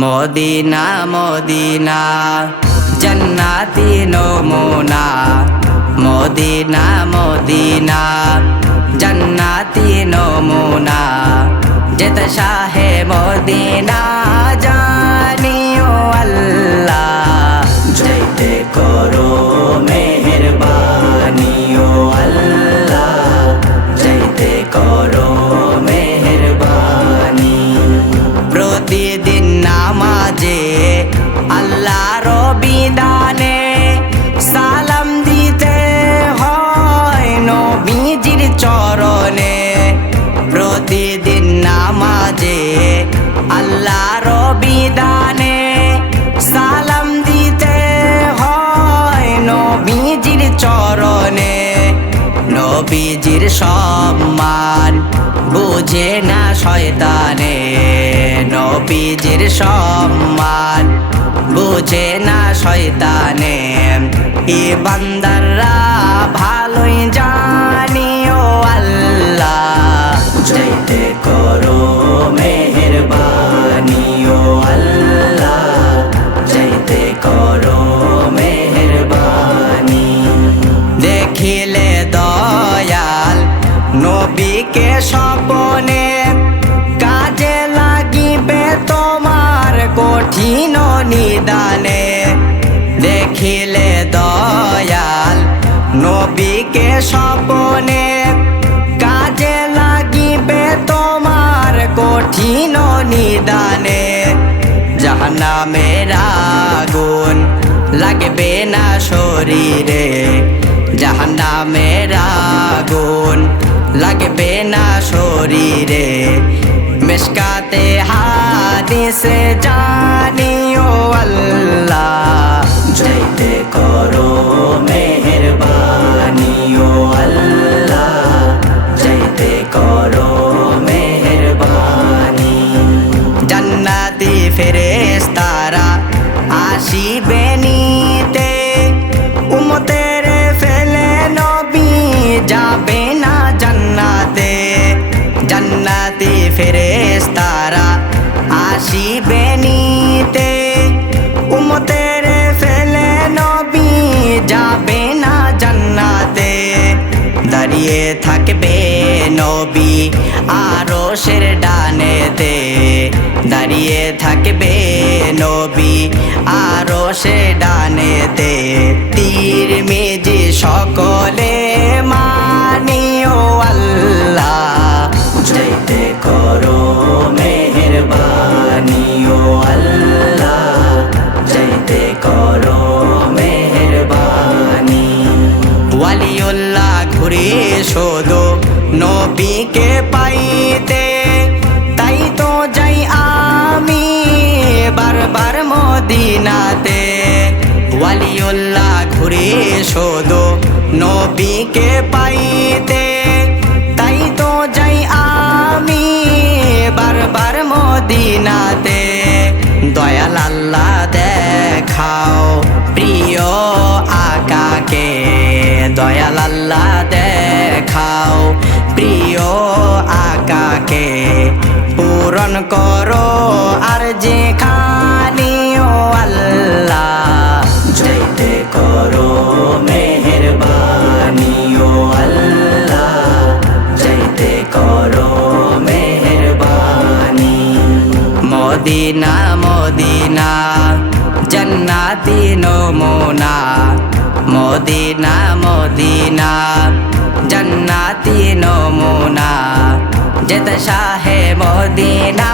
Medina Medina জান্নাতি নমুনা Medina Medina জান্নাতি নমুনা যেত শাহে মদিনা জানিও আল্লাহ যাইতে করো মেহেরবানি ও আল্লাহ যাইতে করো মেহেরবানি প্রতিদিন নামাজে আল্লাহর বিধানে সালাম দিতে হয় নবীজির চরণে প্রতিদিন নামাজে আল্লাহর বিধানে সালাম দিতে হয় নবীজির চরণে নবীজির সম্মান বুঝে না শয়তানে নবীজির সম্মান বুঝে না শয়তানে এ বান্দাররা ভালোই জানিও আল্লাহ যাইতে করো মেহেরবানি ও আল্লাহ যাইতে করো মেহেরবানি দেখিলে দয়াল নবীকে স্বপনে কাজে লাগিবে তোমার কঠিন নিদানে দেখিলে দয়াল নবীকে স্বপনে কাজে লাগিবে তোমার কঠিন নিদানে জাহান্নামের আগুন লাগবে না শরীরে জাহান্নামের আগুন লাগবে না শরীরে মিশকাতে হাদিসে জানিও আল্লাহ যাইতে করো মেহেরবানি ও আল্লাহ যাইতে করো মেহেরবানি জান্নাতি ফেরেশতারা আসিবে নিতে উম্মতের ফেলে নবী যাবে না জান্নাতে জান্নাতি ফেরেশতারা আসিবে নিতে উম্মতের ফেলে নবী যাবে না জান্নাতে দাঁড়িয়ে থাকবে নবী আরশের ডানেতে দাঁড়িয়ে থাকবে নবী আরশের ডানেতে তিরমিজি সকলে মানিও আল্লাহ যাইতে করো মেহেরবানি ও আল্লাহ যাইতে করো মেহেরবানি ওয়ালিউল্লাহ ঘুরে শুধু নবীকে পাইতে তাই তো যাই আমি বারবার মদিনাতে ওয়ালিউল্লাহ ঘুরে শুধু নবীকে পাইতে তাই তো যাই আমি বারবার মদিনাতে দয়াল আল্লাহ দেখাও প্রিয় আকাকে দয়াল আল্লাহ দেখাও প্রিয় আকাকে পূরণ করো আর যে খানিও আল্লাহ যাইতে করো মেহেরবানি ও আল্লাহ যাইতে করো মেহেরবানি মদিনা মদিনা জান্নাতি নমুনা মদিনা মদিনা জান্নাতি নমুনা যেত শাহে মদিনা